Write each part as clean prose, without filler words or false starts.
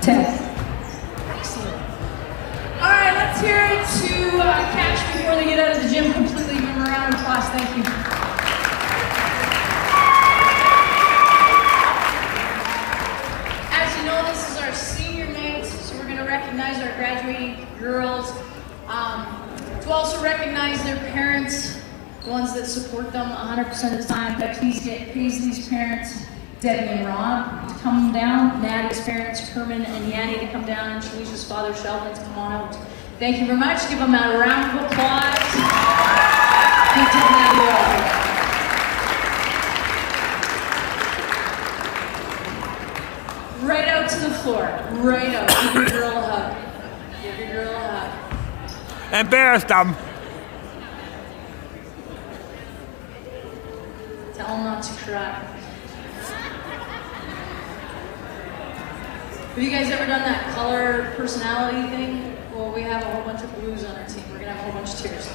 10. Excellent. All right, let's hear it to Cash before they get out of the gym completely. Give them a round of applause. Thank you. As you know, this is our senior night, so we're going to recognize our graduating girls. To also recognize their parents, the ones that support them 100% of the time. Please get Paisley's parents, Debbie and Ron, to come down. Natty's parents, Herman and Yanni, to come down. And Shalisha's father, Sheldon, to come on out. Thank you very much. Give them a round of applause. And tell Natty welcome. Right out to the floor. Right out. Give your girl a hug. Give your girl a hug. Embarrass them. Tell them not to cry. Have you guys ever done that color personality thing? Well, we have a whole bunch of blues on our team. We're gonna have a whole bunch of tears.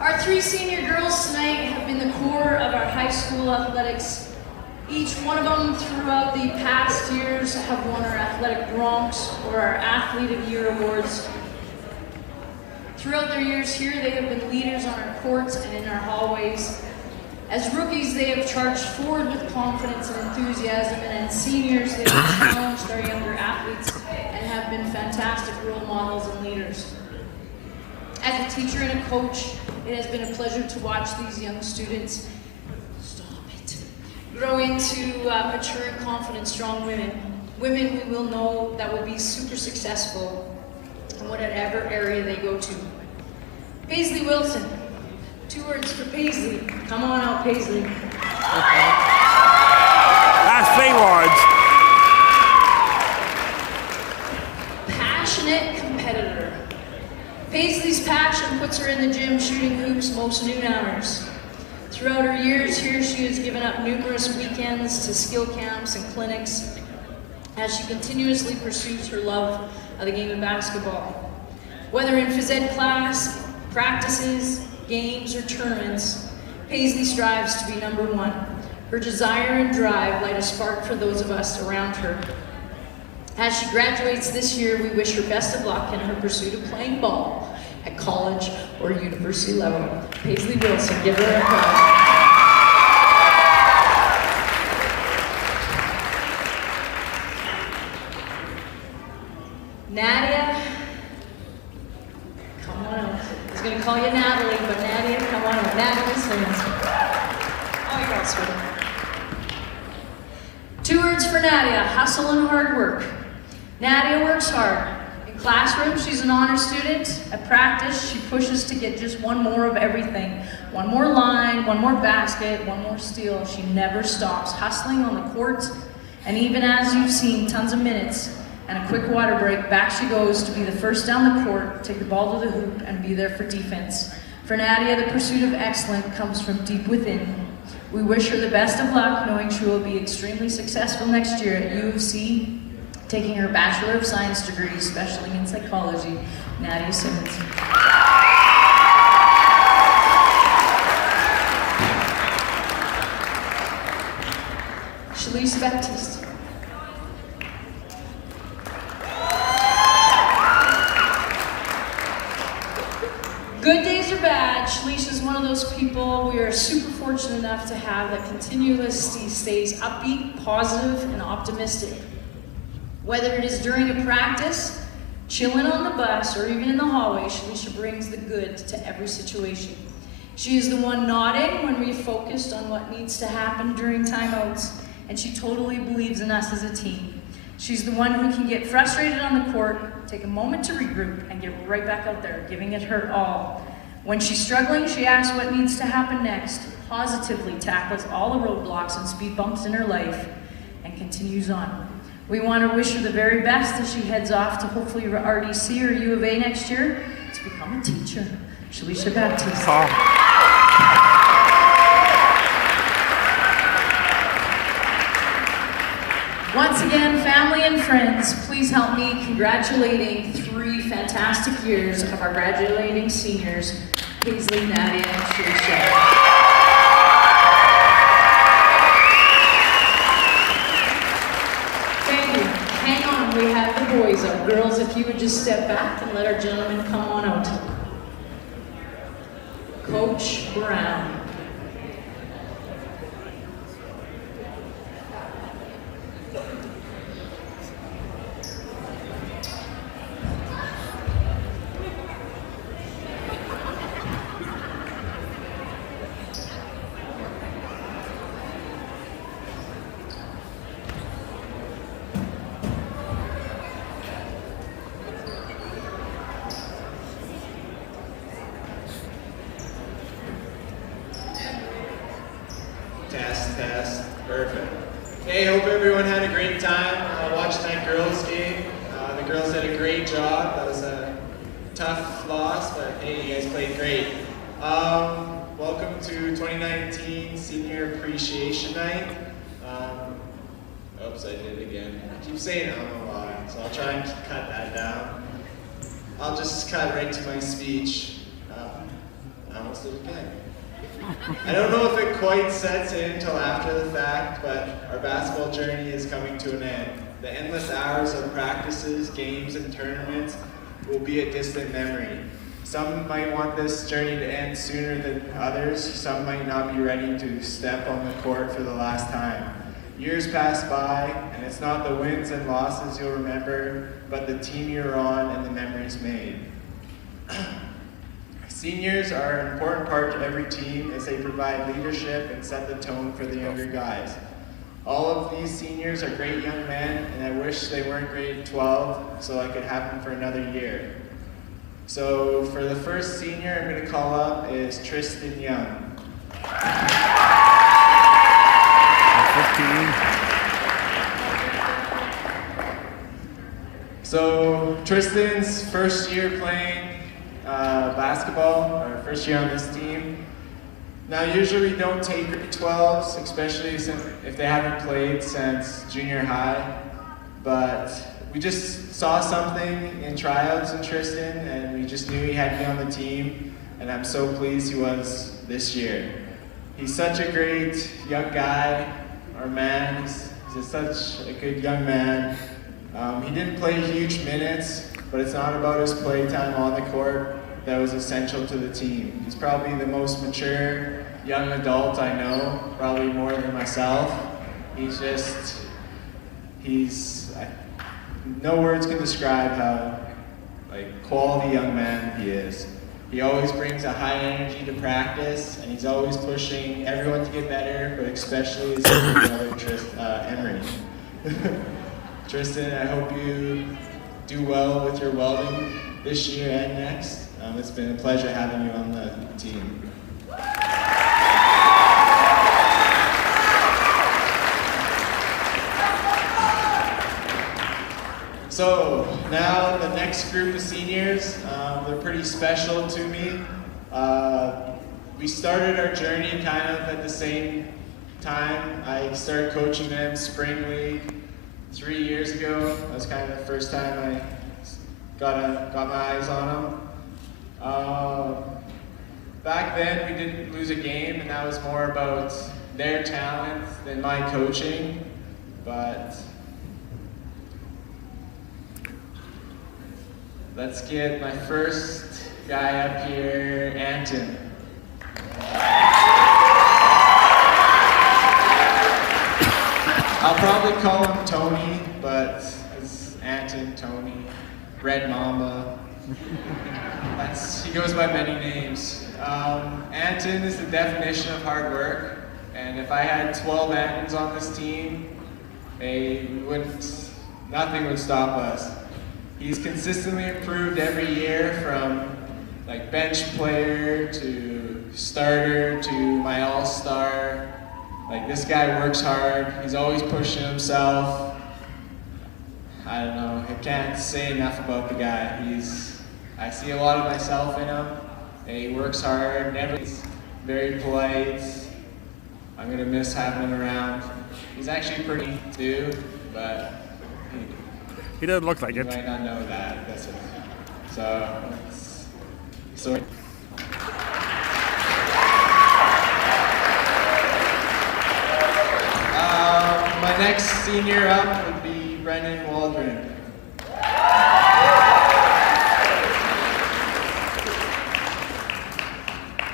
Our 3 senior girls tonight have been the core of our high school athletics. Each one of them throughout the past years have won our athletic broncs or our athlete of year awards. Throughout their years here, they have been leaders on our courts and in our hallways. As rookies, they have charged forward with confidence and enthusiasm, and as seniors, they have challenged our younger athletes and have been fantastic role models and leaders. As a teacher and a coach, it has been a pleasure to watch these young students grow into mature and confident, strong women. Women we will know that will be super successful in whatever area they go to. Paisley Wilson. 2 words for Paisley. Come on out, Paisley. That's 3 words. Passionate competitor. Paisley's passion puts her in the gym shooting hoops most noon hours. Throughout her years here, she has given up numerous weekends to skill camps and clinics as she continuously pursues her love of the game of basketball. Whether in phys ed class, practices, games, or tournaments, Paisley strives to be number 1. Her desire and drive light a spark for those of us around her. As she graduates this year, we wish her best of luck in her pursuit of playing ball at college or university level. Paisley Wilson, give her a applause. Nadia, come on out. I was going to call you Natalie, but Nadia, come on out. Natalie's hands. Oh, you're all sweaty. 2 words for Nadia, hustle and hard work. Nadia works hard. In classroom, she's an honor student. At practice, she pushes to get just 1 more of everything. 1 more line, 1 more basket, 1 more steal. She never stops hustling on the court. And even as you've seen, tons of minutes and a quick water break, back she goes to be the first down the court, take the ball to the hoop, and be there for defense. For Nadia, the pursuit of excellence comes from deep within. We wish her the best of luck, knowing she will be extremely successful next year at U of C, taking her Bachelor of Science degree, specializing in psychology. Nadia Simmons. Shalise Baptiste. Good days or bad, Shalisha is one of those people we are super fortunate enough to have that continuously stays upbeat, positive, and optimistic. Whether it is during a practice, chilling on the bus, or even in the hallway, Shalisha brings the good to every situation. She is the one nodding when we focused on what needs to happen during timeouts, and she totally believes in us as a team. She's the one who can get frustrated on the court, take a moment to regroup, and get right back out there, giving it her all. When she's struggling, she asks what needs to happen next, positively tackles all the roadblocks and speed bumps in her life, and continues on. We want to wish her the very best as she heads off to hopefully RDC or U of A next year to become a teacher. Shalisha Baptiste. Once again, family and friends, please help me congratulating 3 fantastic years of our graduating seniors, Paisley, Nadia, and Shalisha. hang on, we have the boys up. Girls, if you would just step back and let our gentlemen come on out. Coach Brown. Test. Perfect. Hey, hope everyone had a great time watching that girls game. The girls did a great job. That was a tough loss, but hey, you guys played great. Welcome to 2019 Senior Appreciation Night. Oops, I did it again. I keep saying it on the line, so I'll try and cut that down. I'll just cut right to my speech. I almost did it again. I don't know if it quite sets in until after the fact, but our basketball journey is coming to an end. The endless hours of practices, games, and tournaments will be a distant memory. Some might want this journey to end sooner than others. Some might not be ready to step on the court for the last time. Years pass by, and it's not the wins and losses you'll remember, but the team you're on and the memories made. Seniors are an important part to every team as they provide leadership and set the tone for the younger guys. All of these seniors are great young men, and I wish they weren't grade 12 so I could have them for another year. So for the first senior I'm going to call up is Tristan Young. 15. So Tristan's first year playing basketball, or first year on this team. Now usually we don't take grade 12s, especially if they haven't played since junior high, but we just saw something in tryouts in Tristan and we just knew he had to be on the team, and I'm so pleased he was this year. He's such a great young guy, or man, he's such a good young man. He didn't play huge minutes, but it's not about his play time on the court that was essential to the team. He's probably the most mature young adult I know, probably more than myself. No words can describe how quality young man he is. He always brings a high energy to practice, and he's always pushing everyone to get better, but especially his brother Emery. Tristan, I hope you do well with your welding this year and next. It's been a pleasure having you on the team. So now the next group of seniors, they're pretty special to me. We started our journey kind of at the same time. I started coaching them spring league 3 years ago. That was kind of the first time I got my eyes on them. Back then we didn't lose a game, and that was more about their talent than my coaching, but let's get my first guy up here, Anton. I'll probably call him Tony, but it's Anton, Tony, Red Mamba. He goes by many names. Anton is the definition of hard work, and if I had 12 Antons on this team, nothing would stop us. He's consistently improved every year, from bench player to starter to my all-star. This guy works hard. He's always pushing himself. I don't know. I can't say enough about the guy. I see a lot of myself in him. And he works hard. He's very polite. I'm gonna miss having him around. He's actually pretty too, but he doesn't look like you it. might not know that. That's it. So. My next senior up would be Brendan Waldron.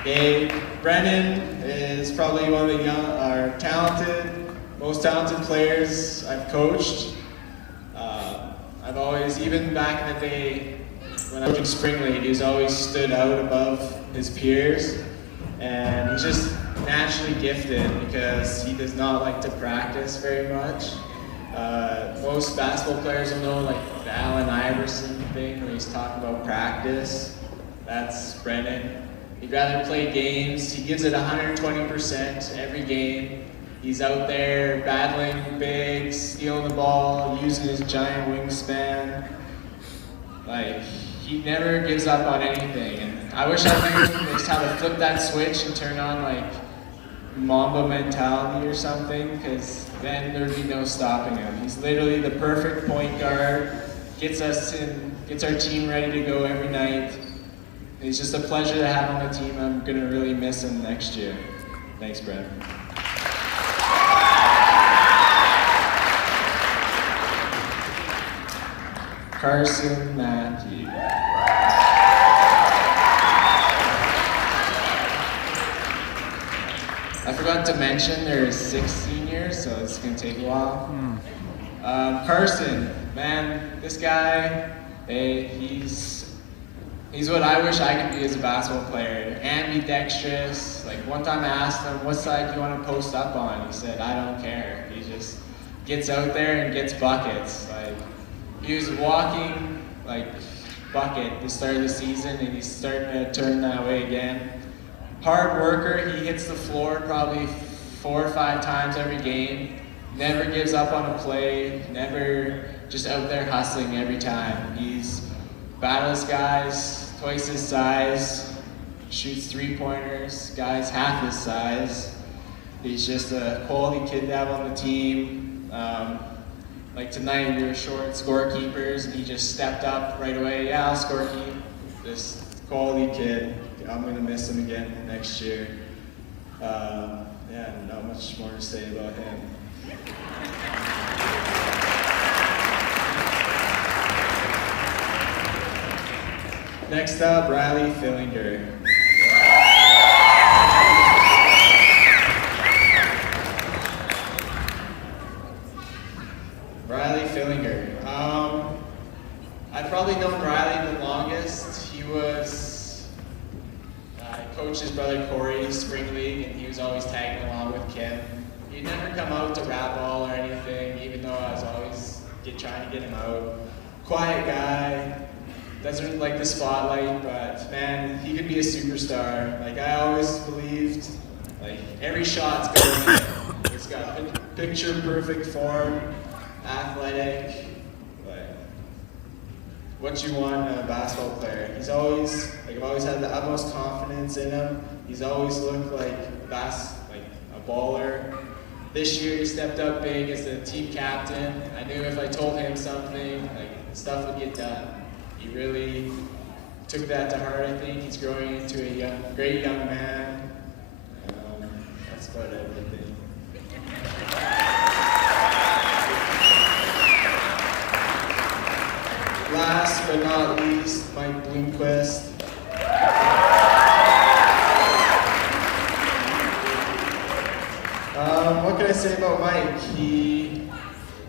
Okay, Brendan is probably one of the most talented players I've coached. I've always, even back in the day when I was coaching Spring League, he's always stood out above his peers. And he's just naturally gifted because he does not like to practice very much. Most basketball players will know like the Allen Iverson thing where he's talking about practice. That's Brennan. He'd rather play games. He gives it 120% every game. He's out there battling big, stealing the ball, using his giant wingspan. Like, he never gives up on anything. And I wish I knew just how to flip that switch and turn on like Mamba mentality or something, because then there'd be no stopping him. He's literally the perfect point guard, gets our team ready to go every night. It's just a pleasure to have him on the team. I'm gonna really miss him next year. Thanks, Brett. Carson Matthew. I forgot to mention there's 6 seniors, so it's gonna take a while. Carson, man, this guy, he's what I wish I could be as a basketball player. Ambidextrous. Like one time I asked him, what side do you want to post up on? He said, I don't care. He just gets out there and gets buckets. Like he was walking like bucket the start of the season, and he's starting to turn that way again. Hard worker. He hits the floor probably 4 or 5 times every game. Never gives up on a play. Never just out there hustling every time. He's battles guys twice his size, shoots 3-pointers, guys half his size. He's just a quality kid to have on the team. Like tonight we were short scorekeepers and he just stepped up right away. Yeah, I'll scorekeep. This quality kid. I'm gonna miss him again next year. Yeah, not much more to say about him. Next up, Riley Fillinger. Riley Fillinger. I've probably known Riley the longest. I coached his brother Corey Spring League, and he was always tagging along with Kim. He'd never come out to rap ball or anything, even though I was always trying to get him out. Quiet guy. Doesn't like the spotlight, but man, he could be a superstar. Like I always believed, like every shot's going in. He's got picture perfect form, athletic, like what you want in a basketball player. I've always had the utmost confidence in him. He's always looked like a baller. This year he stepped up big as the team captain. I knew if I told him something, like stuff would get done. He really took that to heart, I think. He's growing into a great young man. That's about everything. Last but not least, Mike Bloomquist. What can I say about Mike? He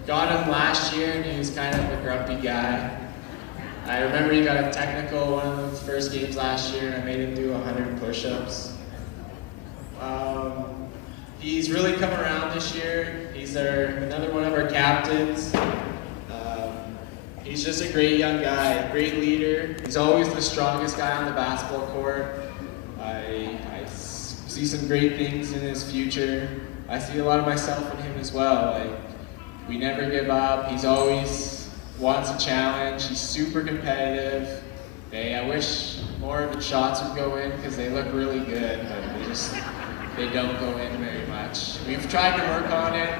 got him last year and he was kind of a grumpy guy. I remember he got a technical one of the first games last year, and I made him do 100 push-ups. He's really come around this year. He's another one of our captains. He's just a great young guy, great leader. He's always the strongest guy on the basketball court. I see some great things in his future. I see a lot of myself in him as well. Like, we never give up. He's always wants a challenge. He's super competitive. I wish more of the shots would go in because they look really good, but they don't go in very much. We've tried to work on it.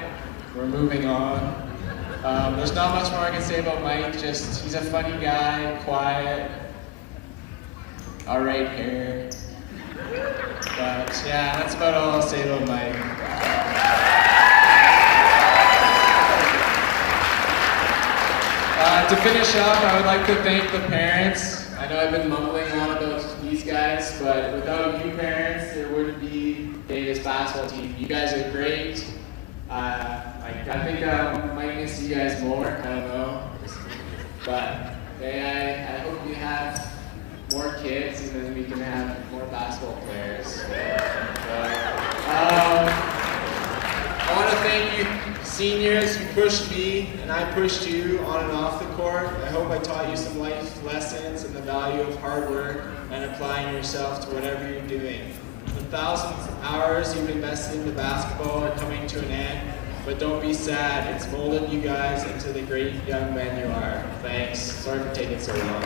We're moving on. There's not much more I can say about Mike. Just he's a funny guy, quiet, all right hair. But yeah, that's about all I'll say about Mike. To finish up, I would like to thank the parents. I know I've been mumbling a lot about these guys, but without you parents, there wouldn't be Davis basketball team. You guys are great. I think I might miss you guys more. I don't know. But I hope you have more kids, and then we can have more basketball players. I want to thank you, seniors. You pushed me, and I pushed you on and off the court. I hope I taught you some life lessons and the value of hard work and applying yourself to whatever you're doing. The thousands of hours you've invested into basketball are coming to an end, but don't be sad. It's molded you guys into the great young men you are. Thanks. Sorry for taking so long.